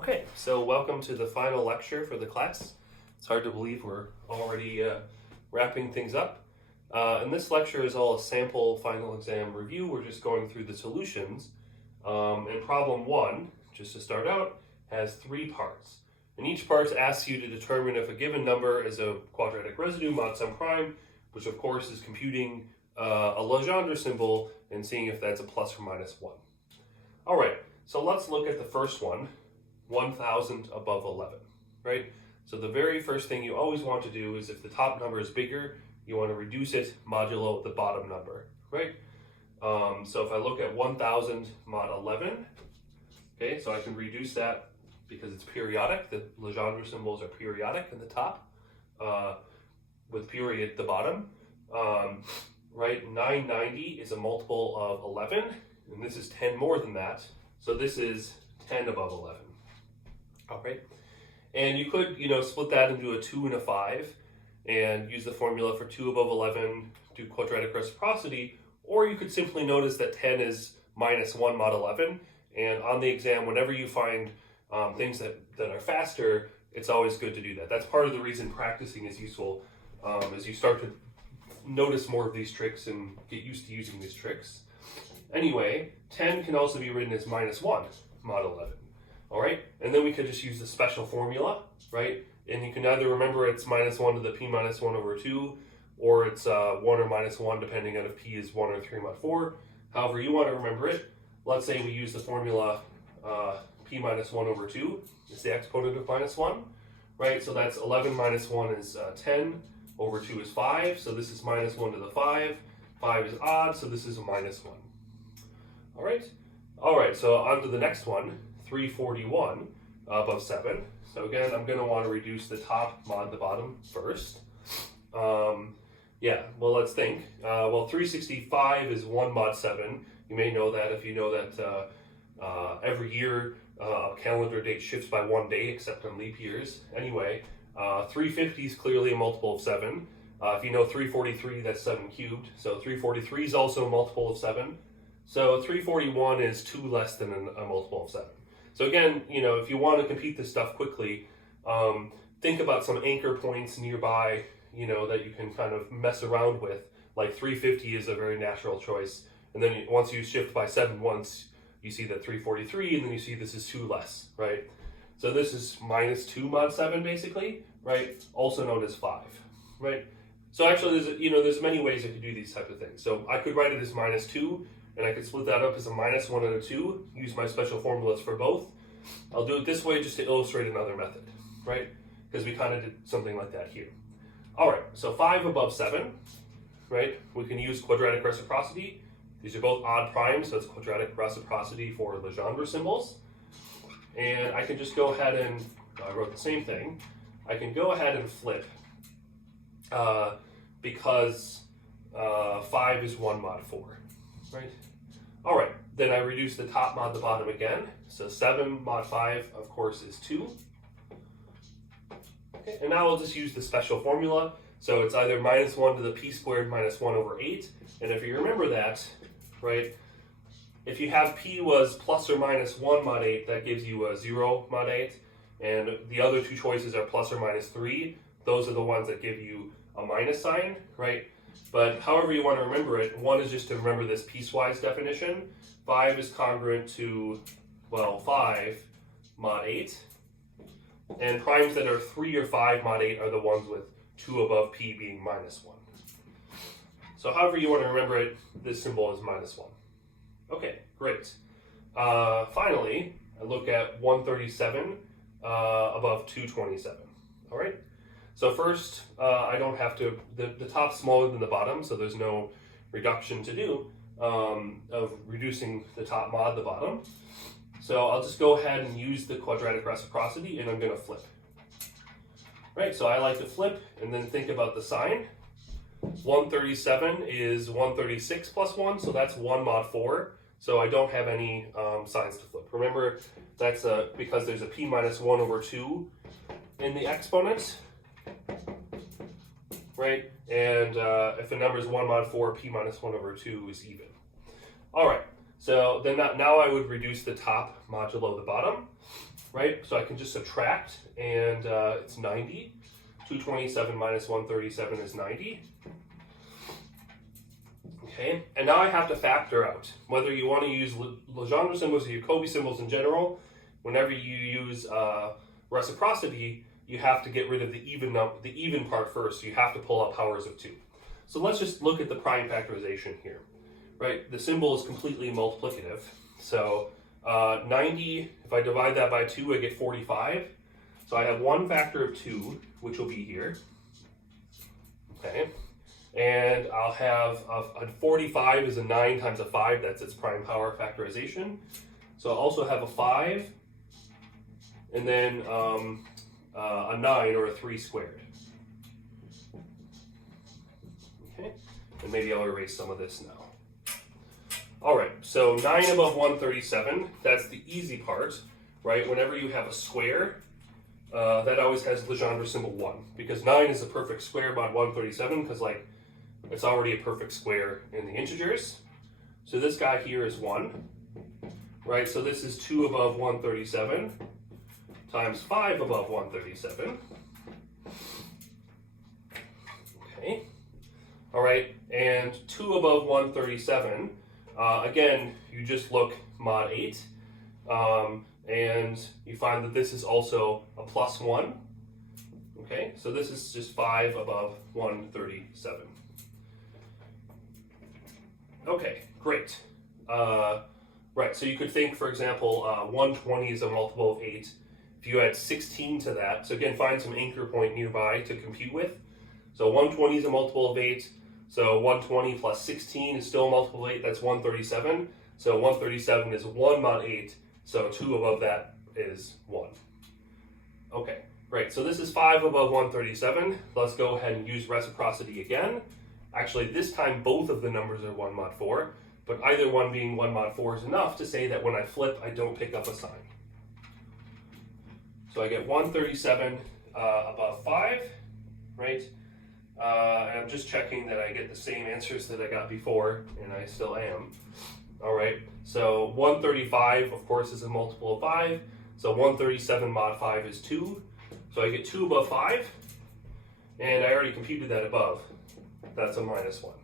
Okay, so welcome to the final lecture for the class. It's hard to believe we're already wrapping things up. And this lecture is all a sample final exam review. We're just going through the solutions. And problem one, just to start out, has 3 parts. And each part asks you to determine if a given number is a quadratic residue mod some prime, which of course is computing a Legendre symbol and seeing if that's a plus or minus 1. All right, so let's look at the first one. 1,000 above 11, right? So the very first thing you always want to do is if the top number is bigger, you want to reduce it modulo the bottom number, right? So if I look at 1,000 mod 11, okay, so I can reduce that because it's periodic. The Legendre symbols are periodic in the top with period at the bottom, right? 990 is a multiple of 11, and this is 10 more than that. So this is 10 above 11. All right, and you could, split that into a 2 and a 5 and use the formula for 2 above 11, do quadratic reciprocity, or you could simply notice that 10 is minus 1 mod 11, and on the exam, whenever you find things that are faster, it's always good to do that. That's part of the reason practicing is useful, as you start to notice more of these tricks and get used to using these tricks. Anyway, 10 can also be written as minus 1 mod 11. All right, and then we could just use the special formula, right? And you can either remember it's minus 1 to the p minus 1 over 2, or it's 1 or minus 1, depending on if p is 1 or 3 mod 4. However you want to remember it. Let's say we use the formula p minus 1 over 2 is the exponent of minus 1, right? So that's 11 minus 1 is 10, over 2 is 5, so this is minus 1 to the 5. 5 is odd, so this is a minus 1. All right, so on to the next one. 341 above 7. So again, I'm going to want to reduce the top mod the bottom first. Well, let's think. 365 is 1 mod 7. You may know that if you know that every year a calendar date shifts by 1 day, except on leap years. Anyway, 350 is clearly a multiple of 7. If you know 343, that's 7 cubed. So 343 is also a multiple of 7. So 341 is 2 less than a multiple of 7. So again, if you want to compute this stuff quickly, think about some anchor points nearby, that you can kind of mess around with. Like 350 is a very natural choice. And then once you shift by 7 once, you see that 343, and then you see this is 2 less, right? So this is minus 2 mod 7, basically, right? Also known as 5, right? So actually, there's many ways I could do these types of things. So I could write it as minus 2, and I could split that up as a minus 1 and a 2, use my special formulas for both. I'll do it this way just to illustrate another method, right? Because we kind of did something like that here. All right, so 5 above 7, right? We can use quadratic reciprocity. These are both odd primes, so it's quadratic reciprocity for Legendre symbols. And I can just go ahead and, I wrote the same thing. I can go ahead and flip because 5 is 1 mod 4. Right? All right, then I reduce the top mod the bottom again. So 7 mod 5, of course, is 2. Okay, and now I'll just use the special formula. So it's either minus 1 to the p squared minus 1 over 8. And if you remember that, right, if you have p was plus or minus 1 mod 8, that gives you a 0 mod 8. And the other 2 choices are plus or minus 3. Those are the ones that give you a minus sign, right? But however you want to remember it, one is just to remember this piecewise definition. 5 is congruent to, 5 mod 8. And primes that are 3 or 5 mod 8 are the ones with 2 above p being minus 1. So however you want to remember it, this symbol is minus 1. Okay, great. Finally, I look at 137 above 227. All right? So first, I don't have to, the top's smaller than the bottom, so there's no reduction to do of reducing the top mod the bottom. So I'll just go ahead and use the quadratic reciprocity, and I'm going to flip. Right, so I like to flip and then think about the sign. 137 is 136 plus 1, so that's 1 mod 4. So I don't have any signs to flip. Remember, that's because there's a p minus 1 over 2 in the exponent. Right? And if the number is 1 mod 4, p minus 1 over 2 is even. All right, so then now I would reduce the top modulo the bottom. right? So I can just subtract, and it's 90. 227 minus 137 is 90. Okay, and now I have to factor out whether you want to use Legendre symbols or Jacobi symbols in general. Whenever you use reciprocity, you have to get rid of the even part first. So you have to pull out powers of 2. So let's just look at the prime factorization here, right? The symbol is completely multiplicative. So 90, if I divide that by 2, I get 45. So I have one factor of 2, which will be here. Okay. And I'll have a 45 is a 9 times a 5. That's its prime power factorization. So I'll also have a 5, and then a 9 or a 3 squared. Okay, and maybe I'll erase some of this now. All right, so 9 above 137, that's the easy part, right? Whenever you have a square, that always has Legendre symbol 1, because 9 is a perfect square mod 137, because like it's already a perfect square in the integers. So this guy here is 1, right? So this is 2 above 137 times 5 above 137. Okay. All right, and 2 above 137, again, you just look mod 8, and you find that this is also a plus 1. Okay, so this is just 5 above 137. Okay, great. Right, so you could think, for example, 120 is a multiple of 8. If you add 16 to that, so again, find some anchor point nearby to compute with. So 120 is a multiple of 8. So 120 plus 16 is still a multiple of 8. That's 137. So 137 is 1 mod 8. So 2 above that is 1. Okay, great. So this is 5 above 137. Let's go ahead and use reciprocity again. Actually, this time both of the numbers are 1 mod 4. But either one being 1 mod 4 is enough to say that when I flip, I don't pick up a sign. So I get 137 above 5, right? And I'm just checking that I get the same answers that I got before, and I still am. All right, so 135, of course, is a multiple of 5. So 137 mod 5 is 2. So I get 2 above 5, and I already computed that above. That's a minus 1.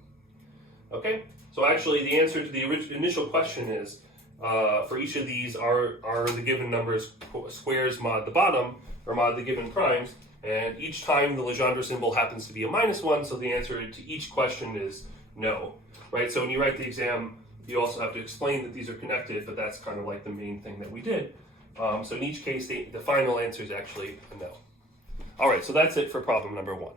Okay, so actually the answer to the initial question is, for each of these, are the given numbers squares mod the bottom, or mod the given primes, and each time the Legendre symbol happens to be a minus 1, so the answer to each question is no, right? So when you write the exam, you also have to explain that these are connected, but that's kind of like the main thing that we did. So in each case, the final answer is actually a no. All right, so that's it for problem number 1.